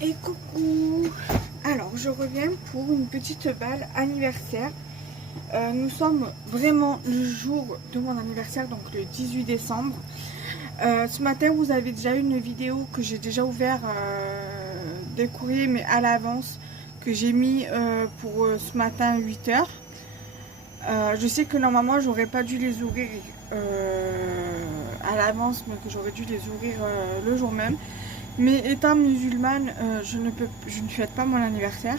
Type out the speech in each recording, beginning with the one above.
Et coucou. Alors je reviens pour une petite balle anniversaire. Nous sommes vraiment le jour de mon anniversaire, donc le 18 décembre. Ce matin vous avez déjà eu une vidéo que j'ai déjà ouvert des courriers mais à l'avance, que j'ai mis pour ce matin à 8 h. Je sais que normalement j'aurais pas dû les ouvrir à l'avance, mais que j'aurais dû les ouvrir le jour même. Mais étant musulmane, je ne fête pas mon anniversaire.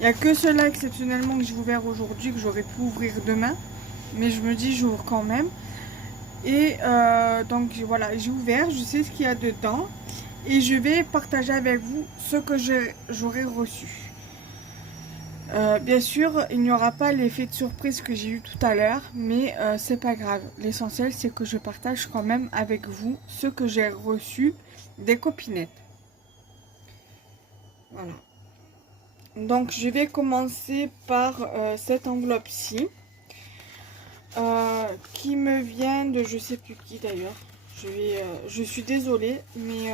Il n'y a que cela exceptionnellement que j'ai ouvert aujourd'hui, que j'aurais pu ouvrir demain. Mais je me dis j'ouvre quand même. Et donc voilà, j'ai ouvert, je sais ce qu'il y a dedans. Et je vais partager avec vous ce que j'aurais reçu. Bien sûr, il n'y aura pas l'effet de surprise que j'ai eu tout à l'heure, mais c'est pas grave. L'essentiel, c'est que je partage quand même avec vous ce que j'ai reçu des copinettes. Voilà. Donc, je vais commencer par cette enveloppe-ci, qui me vient de je sais plus qui d'ailleurs. Je suis désolée, mais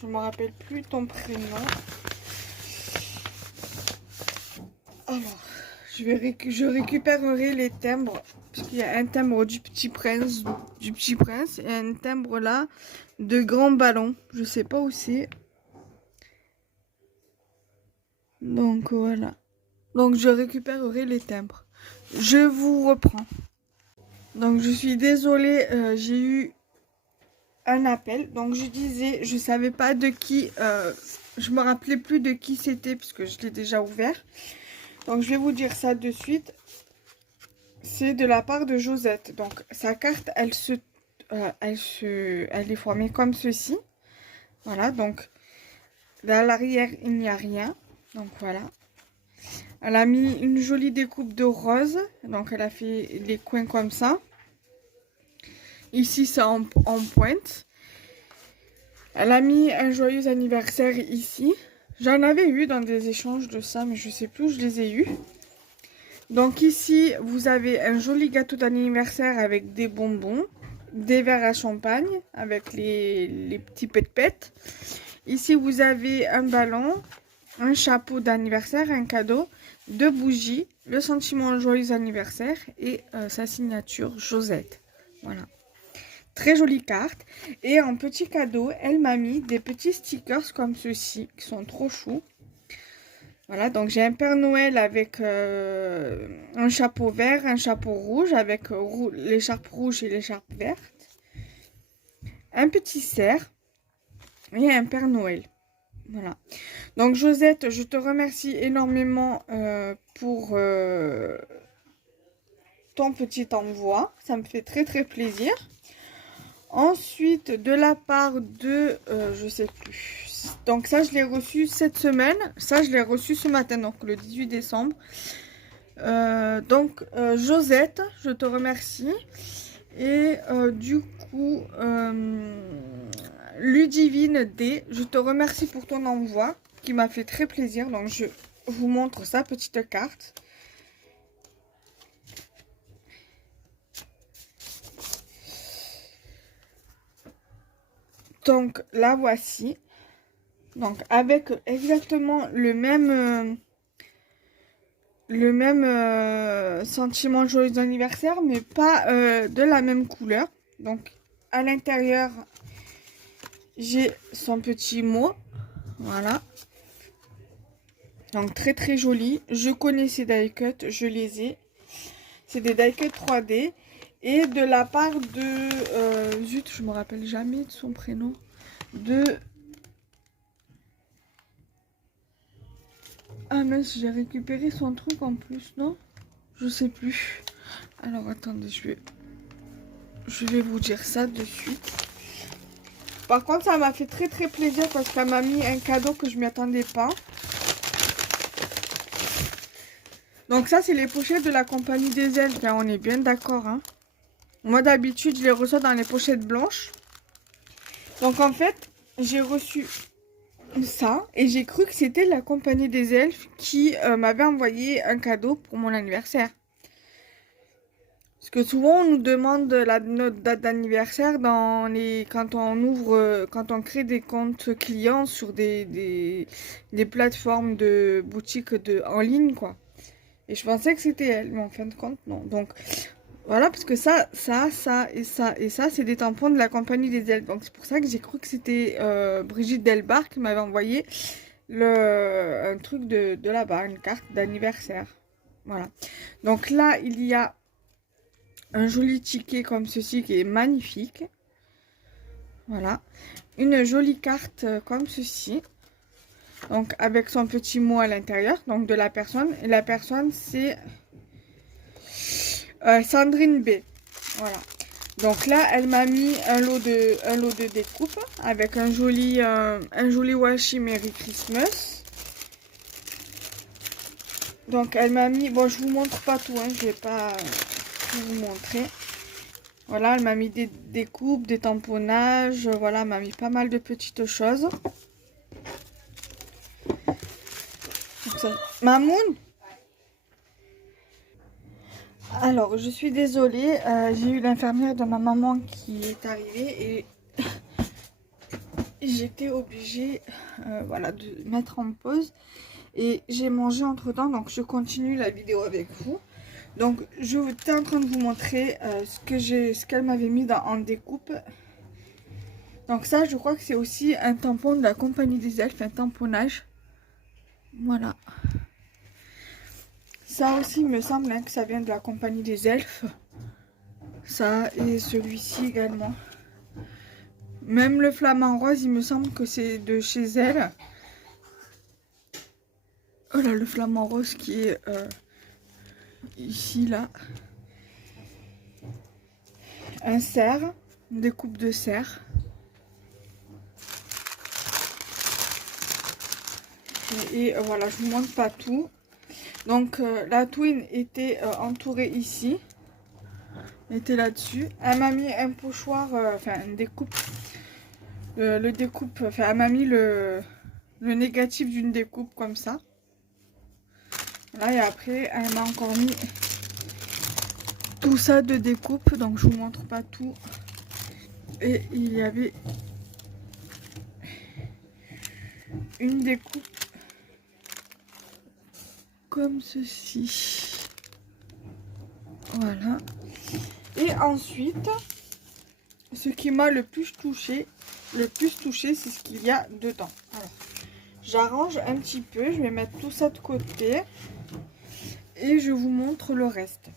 je me rappelle plus ton prénom. Alors, je récupérerai les timbres, parce qu'il y a un timbre du Petit Prince, et un timbre là de Grand Ballon. Je sais pas où c'est. Donc voilà. Donc je récupérerai les timbres. Je vous reprends. Donc je suis désolée, j'ai eu un appel. Donc je disais, je savais pas de qui, je me rappelais plus de qui c'était puisque je l'ai déjà ouvert. Donc je vais vous dire ça de suite. C'est de la part de Josette. Donc sa carte, elle est formée comme ceci. Voilà, donc à l'arrière il n'y a rien. Donc voilà. Elle a mis une jolie découpe de rose. Donc elle a fait les coins comme ça. Ici c'est en pointe. Elle a mis un joyeux anniversaire ici. J'en avais eu dans des échanges de ça, mais je sais plus où je les ai eus. Donc ici, vous avez un joli gâteau d'anniversaire avec des bonbons, des verres à champagne avec les petits pet-pet. Ici, vous avez un ballon, un chapeau d'anniversaire, un cadeau, deux bougies, le sentiment joyeux anniversaire et sa signature Josette. Voilà. Très jolie carte. Et en petit cadeau, elle m'a mis des petits stickers comme ceux-ci, qui sont trop choux. Voilà, donc j'ai un Père Noël avec un chapeau vert, un chapeau rouge, avec l'écharpe rouge et l'écharpe verte. Un petit cerf et un Père Noël. Voilà. Donc Josette, je te remercie énormément pour ton petit envoi. Ça me fait très très plaisir. Ensuite, de la part de, je sais plus. Donc ça, je l'ai reçu cette semaine. Ça, je l'ai reçu ce matin, donc le 18 décembre. Josette, je te remercie. Et du coup, Ludivine D, je te remercie pour ton envoi qui m'a fait très plaisir. Donc je vous montre sa petite carte. Donc la voici. Donc avec exactement le même sentiment joyeux anniversaire, mais pas de la même couleur. Donc à l'intérieur, j'ai son petit mot. Voilà. Donc très très joli. Je connais ces die cuts, je les ai. C'est des die cuts 3D. Et de la part de... zut, je me rappelle jamais de son prénom. Ah mince, j'ai récupéré son truc en plus, non? Je sais plus. Alors attendez, je vais vous dire ça de suite. Par contre, ça m'a fait très très plaisir parce qu'elle m'a mis un cadeau que je m'y attendais pas. Donc ça, c'est les pochettes de la compagnie des elfes. Hein, on est bien d'accord. Hein. Moi, d'habitude, je les reçois dans les pochettes blanches. Donc en fait, j'ai reçu ça et j'ai cru que c'était la compagnie des elfes qui m'avait envoyé un cadeau pour mon anniversaire. Parce que souvent, on nous demande notre date d'anniversaire quand on ouvre, quand on crée des comptes clients sur des plateformes de boutiques en ligne, quoi. Et je pensais que c'était elle, mais en fin de compte, non. Donc, voilà, parce que ça et ça, c'est des tampons de la compagnie des elfes. Donc, c'est pour ça que j'ai cru que c'était Brigitte Delbar qui m'avait envoyé un truc de là-bas, une carte d'anniversaire. Voilà. Donc là, il y a un joli ticket comme ceci qui est magnifique. Voilà. Une jolie carte comme ceci. Donc avec son petit mot à l'intérieur. Donc de la personne. Et la personne c'est Sandrine B. Voilà. Donc là, elle m'a mis un lot de découpe avec un joli washi Merry Christmas. Donc elle m'a mis, bon je vous montre pas tout, hein, je vais pas vous montrer. Voilà, elle m'a mis des découpes, des tamponnages, voilà, elle m'a mis pas mal de petites choses. Donc ça... Mamoun? Alors, je suis désolée, j'ai eu l'infirmière de ma maman qui est arrivée et j'étais obligée voilà, de mettre en pause. Et j'ai mangé entre temps, donc je continue la vidéo avec vous. Donc, je étais en train de vous montrer ce qu'elle m'avait mis en découpe. Donc ça, je crois que c'est aussi un tampon de la compagnie des elfes, un tamponnage. Voilà. Ça aussi, il me semble hein, que ça vient de la compagnie des elfes. Ça et celui-ci également. Même le flamant rose, il me semble que c'est de chez elle. Oh là, le flamant rose qui est ici, là. Un cerf, une découpe de cerf. Et voilà, je vous montre pas tout. Donc la twin était entourée ici. Était là-dessus. Elle m'a mis un pochoir, enfin une découpe. Le découpe, enfin elle m'a mis le négatif d'une découpe comme ça. Là et après elle m'a encore mis tout ça de découpe. Donc je vous montre pas tout. Et il y avait une découpe comme ceci. Voilà. Et ensuite, ce qui m'a le plus touché, c'est ce qu'il y a dedans. Alors, j'arrange un petit peu, je vais mettre tout ça de côté et je vous montre le reste.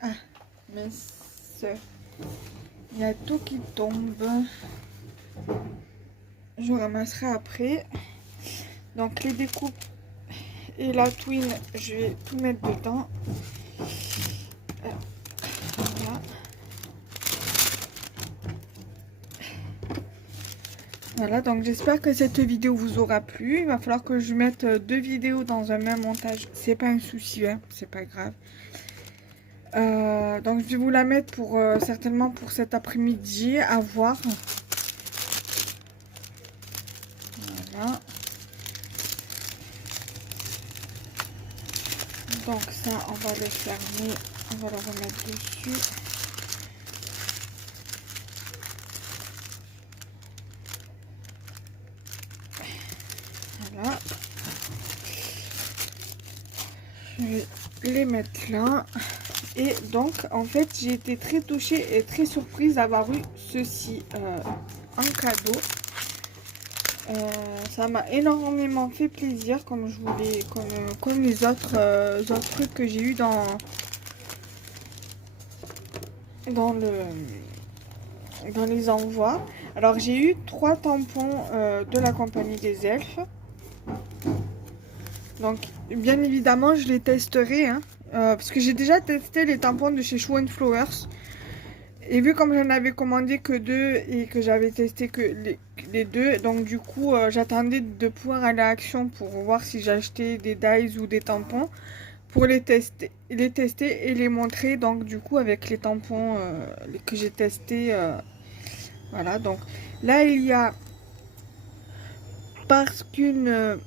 Ah, mais il y a tout qui tombe. Je ramasserai après. Donc les découpes et la twin, je vais tout mettre dedans. Voilà. Voilà, donc j'espère que cette vidéo vous aura plu. Il va falloir que je mette 2 vidéos dans un même montage. C'est pas un souci, hein, c'est pas grave. Donc je vais vous la mettre pour certainement pour cet après-midi, à voir. Voilà. Donc ça, on va le fermer, on va le remettre dessus. Voilà. Je vais les mettre là. Et donc, en fait, j'ai été très touchée et très surprise d'avoir eu ceci en cadeau. Ça m'a énormément fait plaisir, comme je voulais, comme les autres trucs que j'ai eu dans les envois. Alors, j'ai eu 3 tampons de la compagnie des elfes. Donc, bien évidemment, je les testerai, hein, parce que j'ai déjà testé les tampons de chez Show & Flowers. Et vu comme j'en avais commandé que 2 et que j'avais testé que les 2, donc du coup, j'attendais de pouvoir aller à Action pour voir si j'achetais des dies ou des tampons pour les tester et les montrer. Donc du coup, avec les tampons que j'ai testés, voilà. Donc là, il y a parce qu'une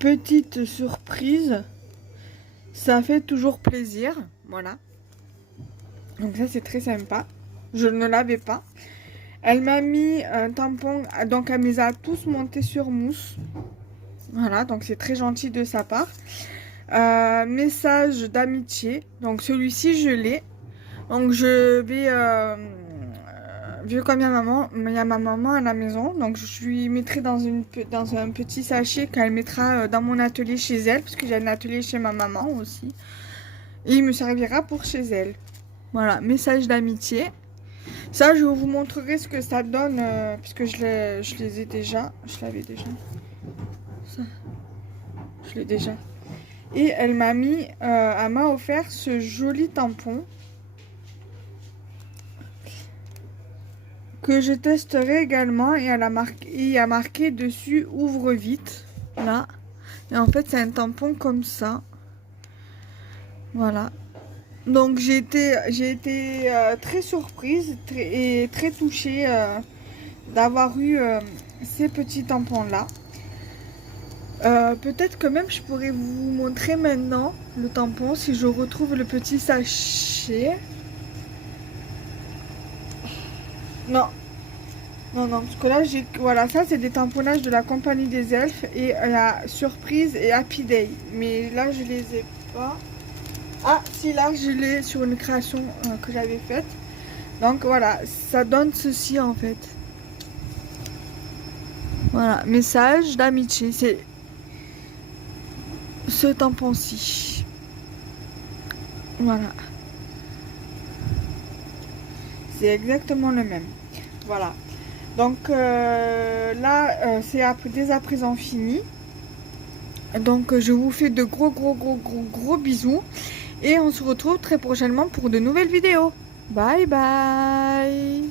petite surprise, ça fait toujours plaisir, voilà. Donc ça c'est très sympa. Je ne l'avais pas. Elle m'a mis un tampon, donc elle me les a tous montés sur mousse. Voilà, donc c'est très gentil de sa part. Message d'amitié. Donc celui-ci je l'ai. Donc je vais, vu comme il y a ma maman à la maison, donc je lui mettrai dans un petit sachet qu'elle mettra dans mon atelier chez elle, parce que j'ai un atelier chez ma maman aussi. Et il me servira pour chez elle. Voilà, message d'amitié. Ça, je vous montrerai ce que ça donne, puisque je les ai déjà. Je l'avais déjà. Ça, je l'ai déjà. Et elle m'a offert ce joli tampon que je testerai également. Et il y a marqué dessus ouvre vite. Là. Et en fait, c'est un tampon comme ça. Voilà. Donc j'ai été très surprise et très touchée d'avoir eu ces petits tampons là. Peut-être que même je pourrais vous montrer maintenant le tampon si je retrouve le petit sachet. Non, parce que là voilà, ça c'est des tamponnages de la compagnie des elfes et la surprise et Happy Day. Mais là je les ai pas. Ah, si, là, je l'ai sur une création que j'avais faite. Donc, voilà, ça donne ceci, en fait. Voilà, message d'amitié. C'est ce tampon-ci. Voilà. C'est exactement le même. Voilà. Donc, là, c'est dès à présent fini. Donc, je vous fais de gros bisous. Et on se retrouve très prochainement pour de nouvelles vidéos. Bye bye.